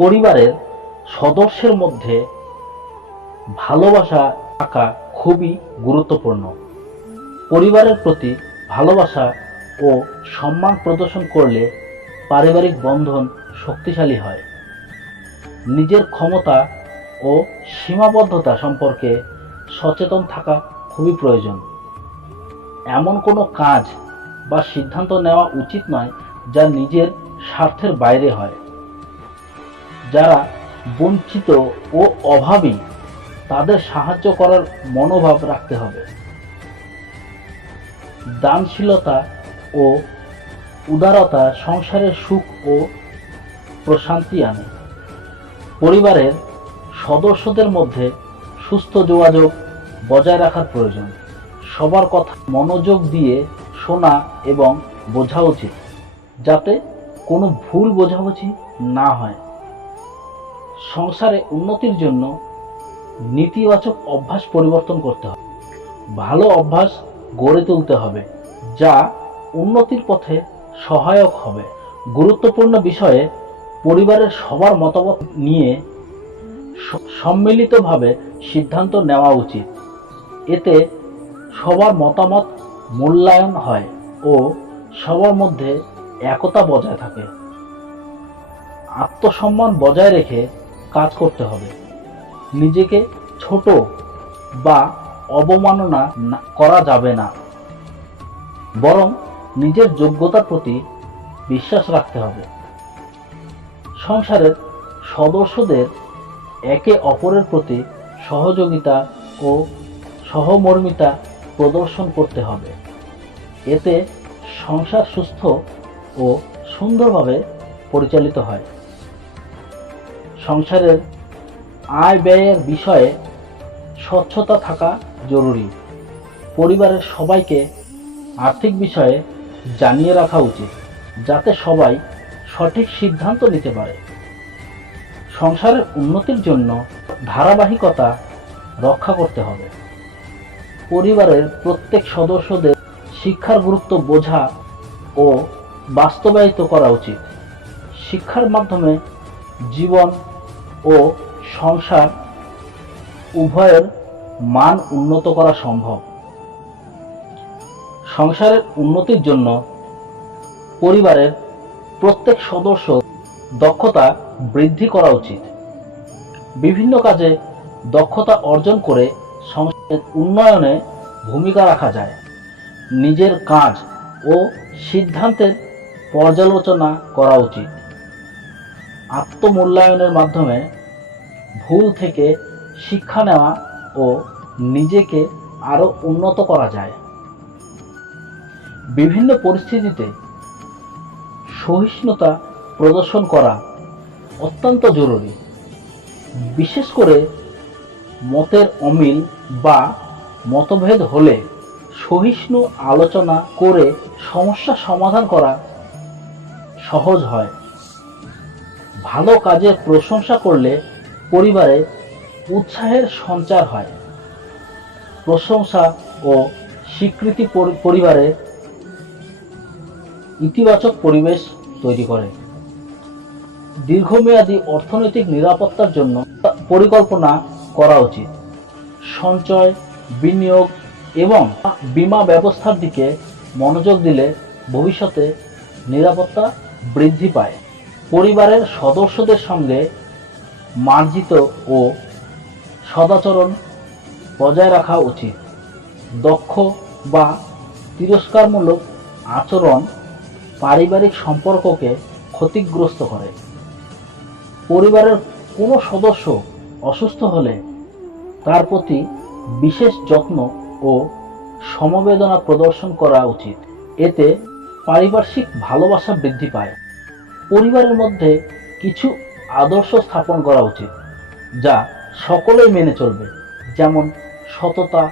পরিবারের সদস্যের মধ্যে ভালোবাসা থাকা খুবই গুরুত্বপূর্ণ। পরিবারের প্রতি ভালোবাসা ও সম্মান প্রদর্শন করলে পারিবারিক বন্ধন শক্তিশালী হয়। নিজের ক্ষমতা ও সীমাবদ্ধতা সম্পর্কে সচেতন থাকা খুবই প্রয়োজন। এমন কোনো কাজ বা সিদ্ধান্ত নেওয়া উচিত নয় যা নিজের স্বার্থের বাইরে হয়। যারা বঞ্চিত ও অভাবী তাদের সাহায্য করার মনোভাব রাখতে হবে। দানশীলতা ও উদারতা সংসারের সুখ ও প্রশান্তি আনে। পরিবারের সদস্যদের মধ্যে সুস্থ যোগাযোগ বজায় রাখার প্রয়োজন। সবার কথা মনোযোগ দিয়ে শোনা এবং বোঝা উচিত, যাতে কোনো ভুল বোঝাবুঝি না হয়। সংসারে উন্নতির জন্য নেতিবাচক অভ্যাস পরিবর্তন করতে হবে। ভালো অভ্যাস গড়ে তুলতে হবে যা উন্নতির পথে সহায়ক হবে। গুরুত্বপূর্ণ বিষয়ে পরিবারের সবার মতামত নিয়ে সম্মিলিতভাবে সিদ্ধান্ত নেওয়া উচিত। এতে সবার মতামত মূল্যায়ন হয় ও সবার মধ্যে একতা বজায় থাকে। আত্মসম্মান বজায় রেখে কাজ করতে হবে। নিজেকে ছোট বা অবমাননা করা যাবে না, বরং নিজের যোগ্যতার প্রতি বিশ্বাস রাখতে হবে। সংসারের সদস্যদের একে অপরের প্রতি সহযোগিতা ও সহমর্মিতা প্রদর্শন করতে হবে। এতে সংসার সুস্থ ও সুন্দরভাবে পরিচালিত হয়। সংসারের আয় ব্যয়ের বিষয়ে স্বচ্ছতা থাকা জরুরি। পরিবারের সবাইকে আর্থিক বিষয়ে জানিয়ে রাখা উচিত, যাতে সবাই সঠিক সিদ্ধান্ত নিতে পারে। সংসারের উন্নতির জন্য ধারাবাহিকতা রক্ষা করতে হবে। পরিবারের প্রত্যেক সদস্যদের শিক্ষার গুরুত্ব বোঝা ও বাস্তবায়িত করা উচিত। শিক্ষার মাধ্যমে জীবন ও সংসার উভয়ের মান উন্নত করা সম্ভব। সংসারের উন্নতির জন্য পরিবারের প্রত্যেক সদস্য দক্ষতা বৃদ্ধি করা উচিত। বিভিন্ন কাজে দক্ষতা অর্জন করে সংসারের উন্নয়নে ভূমিকা রাখা যায়। নিজের কাজ ও সিদ্ধান্তের পর্যালোচনা করা উচিত। আত্মমূল্যায়নের মাধ্যমে ভুল থেকে শিক্ষা নেওয়া ও নিজেকে আরও উন্নত করা যায়। বিভিন্ন পরিস্থিতিতে সহিষ্ণুতা প্রদর্শন করা অত্যন্ত জরুরি। বিশেষ করে মতের অমিল বা মতভেদ হলে সহিষ্ণু আলোচনা করে সমস্যা সমাধান করা সহজ হয়। ভালো কাজের প্রশংসা করলে পরিবারে উৎসাহের সঞ্চার হয়। প্রশংসা ও স্বীকৃতি পরিবারে ইতিবাচক পরিবেশ তৈরি করে। দীর্ঘমেয়াদী অর্থনৈতিক নিরাপত্তার জন্য পরিকল্পনা করা উচিত। সঞ্চয়, বিনিয়োগ এবং বীমা ব্যবস্থার দিকে মনোযোগ দিলে ভবিষ্যতে নিরাপত্তা বৃদ্ধি পায়। পরিবারের সদস্যদের সঙ্গে মার্জিত ও সদাচরণ বজায় রাখা উচিত। দক্ষ বা তিরস্কারমূলক আচরণ পারিবারিক সম্পর্ককে ক্ষতিগ্রস্ত করে। পরিবারের কোনো সদস্য অসুস্থ হলে তার প্রতি বিশেষ যত্ন ও সমবেদনা প্রদর্শন করা উচিত। এতে পারিপার্শ্বিক ভালোবাসা বৃদ্ধি পায়। পরিবারের মধ্যে কিছু আদর্শ স্থাপন করা উচিত যা সকলেই মেনে চলবে, যেমন সততা,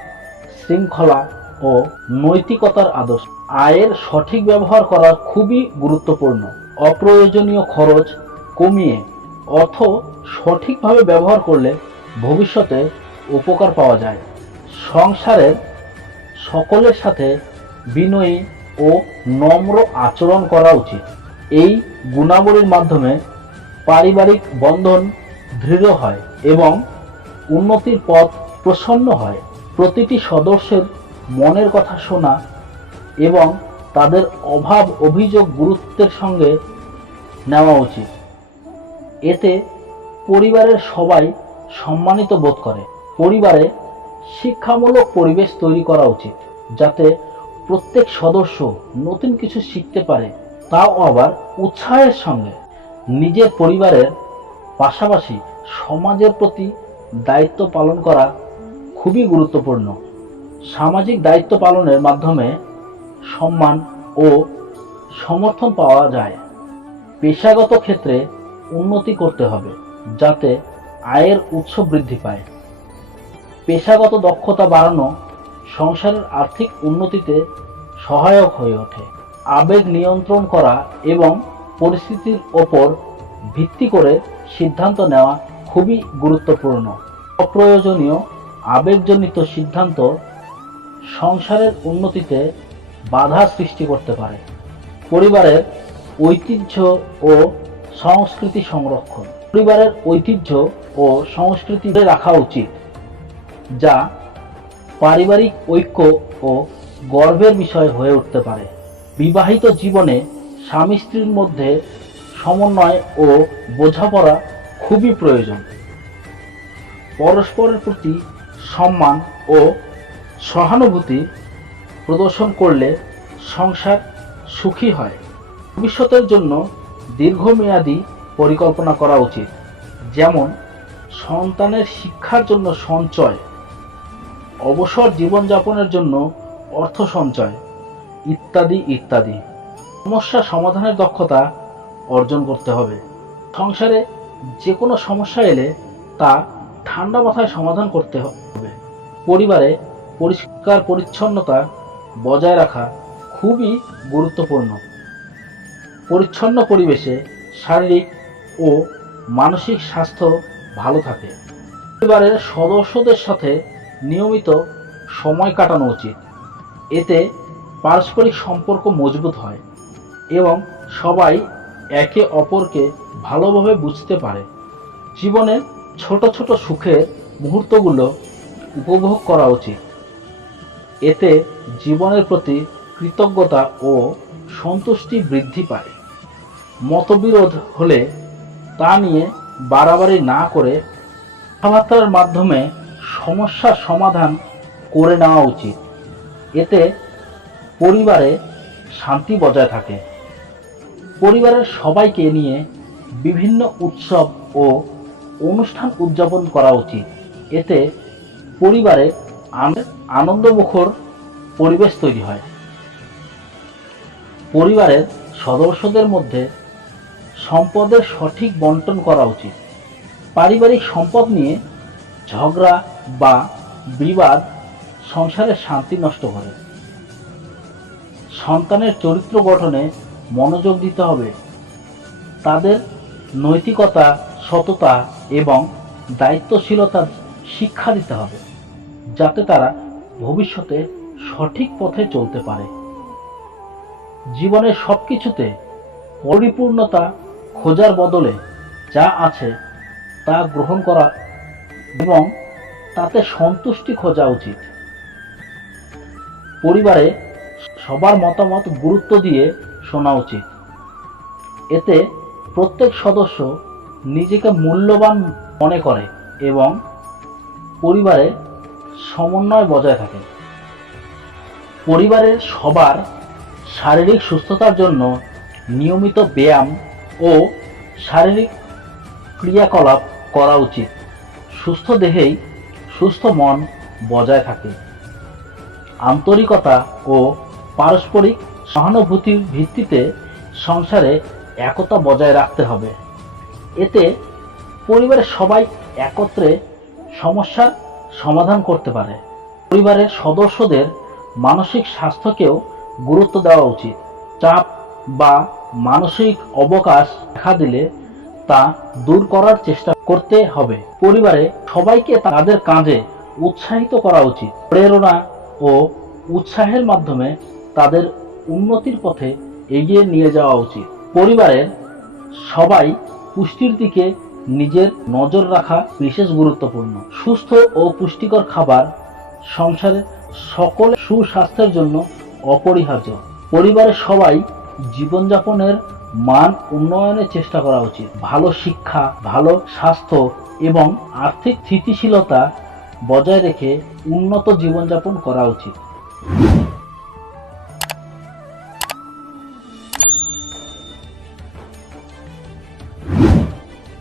শৃঙ্খলা ও নৈতিকতার আদর্শ। আয়ের সঠিক ব্যবহার করা খুবই গুরুত্বপূর্ণ। অপ্রয়োজনীয় খরচ কমিয়ে অর্থ সঠিকভাবে ব্যবহার করলে ভবিষ্যতে উপকার পাওয়া যায়। সংসারের সকলের সাথে বিনয়ী ও নম্র আচরণ করা উচিত। এই গুণাবলীর মাধ্যমে পারিবারিক বন্ধন দৃঢ় হয় এবং উন্নতির পথ প্রসন্ন হয়। প্রতিটি সদস্যের মনের কথা শোনা এবং তাদের অভাব অভিযোগ গুরুত্বের সঙ্গে নেওয়া উচিত। এতে পরিবারের সবাই সম্মানিত বোধ করে। পরিবারে শিক্ষামূলক পরিবেশ তৈরি করা উচিত, যাতে প্রত্যেক সদস্য নতুন কিছু শিখতে পারে, তাও আবার উৎসাহের সঙ্গে। নিজের পরিবারের পাশাপাশি সমাজের প্রতি দায়িত্ব পালন করা খুবই গুরুত্বপূর্ণ। সামাজিক দায়িত্ব পালনের মাধ্যমে সম্মান ও সমর্থন পাওয়া যায়। পেশাগত ক্ষেত্রে উন্নতি করতে হবে, যাতে আয়ের উৎস বৃদ্ধি পায়। পেশাগত দক্ষতা বাড়ানো সংসারের আর্থিক উন্নতিতে সহায়ক হয়ে ওঠে। আবেগ নিয়ন্ত্রণ করা এবং পরিস্থিতির ওপর ভিত্তি করে সিদ্ধান্ত নেওয়া খুবই গুরুত্বপূর্ণ। অপ্রয়োজনীয় আবেগজনিত সিদ্ধান্ত সংসারের উন্নতিতে বাধা সৃষ্টি করতে পারে। পরিবারের ঐতিহ্য ও সংস্কৃতি সংরক্ষণ। পরিবারের ঐতিহ্য ও সংস্কৃতি রাখা উচিত, যা পারিবারিক ঐক্য ও গর্বের বিষয় হয়ে উঠতে পারে। বিবাহিত জীবনে স্বামী স্ত্রীর মধ্যে সমন্বয় ও বোঝাপড়া খুবই প্রয়োজন। পরস্পরের প্রতি সম্মান ও সহানুভূতি প্রদর্শন করলে সংসার সুখী হয়। ভবিষ্যতের জন্য দীর্ঘমেয়াদী পরিকল্পনা করা উচিত, যেমন সন্তানের শিক্ষার জন্য সঞ্চয়, অবসর জীবনযাপনের জন্য অর্থ সঞ্চয় ইত্যাদি ইত্যাদি। সমস্যা সমাধানের দক্ষতা অর্জন করতে হবে। সংসারে যে কোনো সমস্যা এলে তা ঠান্ডা মাথায় সমাধান করতে হবে। পরিবারে পরিষ্কার পরিচ্ছন্নতা বজায় রাখা খুবই গুরুত্বপূর্ণ। পরিচ্ছন্ন পরিবেশে শারীরিক ও মানসিক স্বাস্থ্য ভালো থাকে। পরিবারের সদস্যদের সাথে নিয়মিত সময় কাটানো উচিত। এতে পারস্পরিক সম্পর্ক মজবুত হয় এবং সবাই একে অপরকে ভালোভাবে বুঝতে পারে। জীবনের ছোট ছোট সুখের মুহূর্তগুলো উপভোগ করা উচিত। এতে জীবনের প্রতি কৃতজ্ঞতা ও সন্তুষ্টি বৃদ্ধি পায়। মতবিরোধ হলে তা নিয়ে বাড়াবাড়ি না করে কথাবার্তার মাধ্যমে সমস্যার সমাধান করে নেওয়া উচিত। এতে পরিবারে শান্তি বজায় থাকে। পরিবারের সবাইকে নিয়ে বিভিন্ন উৎসব ও অনুষ্ঠান উদযাপন করা উচিত। এতে পরিবারে আনন্দমুখর পরিবেশ তৈরি হয়। পরিবারের সদস্যদের মধ্যে সম্পদের সঠিক বন্টন করা উচিত। পারিবারিক সম্পদ নিয়ে ঝগড়া বা বিবাদ সংসারের শান্তি নষ্ট করে। সন্তানের চরিত্র গঠনে মনোযোগ দিতে হবে। তাদের নৈতিকতা, সততা এবং দায়িত্বশীলতার শিক্ষা দিতে হবে, যাতে তারা ভবিষ্যতে সঠিক পথে চলতে পারে। জীবনের সবকিছুতে পরিপূর্ণতা খোঁজার বদলে যা আছে তা গ্রহণ করা এবং তাতে সন্তুষ্টি খোঁজা উচিত। পরিবারে সবার মতামত গুরুত্ব দিয়ে শোনা উচিত। এতে প্রত্যেক সদস্য নিজেকে মূল্যবান মনে করে এবং পরিবারে সমন্বয় বজায় থাকে। পরিবারের সবার শারীরিক সুস্থতার জন্য নিয়মিত ব্যায়াম ও শারীরিক ক্রিয়াকলাপ করা উচিত। সুস্থ দেহেই সুস্থ মন বজায় থাকে। আন্তরিকতা ও পারস্পরিক সহানুভূতির ভিত্তিতে সংসারে একতা বজায় রাখতে হবে। এতে পরিবারের সবাই একত্রে সমস্যার সমাধান করতে পারে। পরিবারের সদস্যদের মানসিক স্বাস্থ্যকেও গুরুত্ব দেওয়া উচিত। চাপ বা মানসিক অবকাশ দেখা দিলে তা দূর করার চেষ্টা করতে হবে। পরিবারে সবাইকে তাদের কাজে উৎসাহিত করা উচিত। প্রেরণা ও উৎসাহের মাধ্যমে তাদের উন্নতির পথে এগিয়ে নিয়ে যাওয়া উচিত। পরিবারের সবাই পুষ্টির দিকে নিজের নজর রাখা বিশেষ গুরুত্বপূর্ণ। সুস্থ ও পুষ্টিকর খাবার সংসারের সকল সুস্বাস্থ্যের জন্য অপরিহার্য। পরিবারের সবাই জীবনযাপনের মান উন্নয়নের চেষ্টা করা উচিত। ভালো শিক্ষা, ভালো স্বাস্থ্য এবং আর্থিক স্থিতিশীলতা বজায় রেখে উন্নত জীবনযাপন করা উচিত।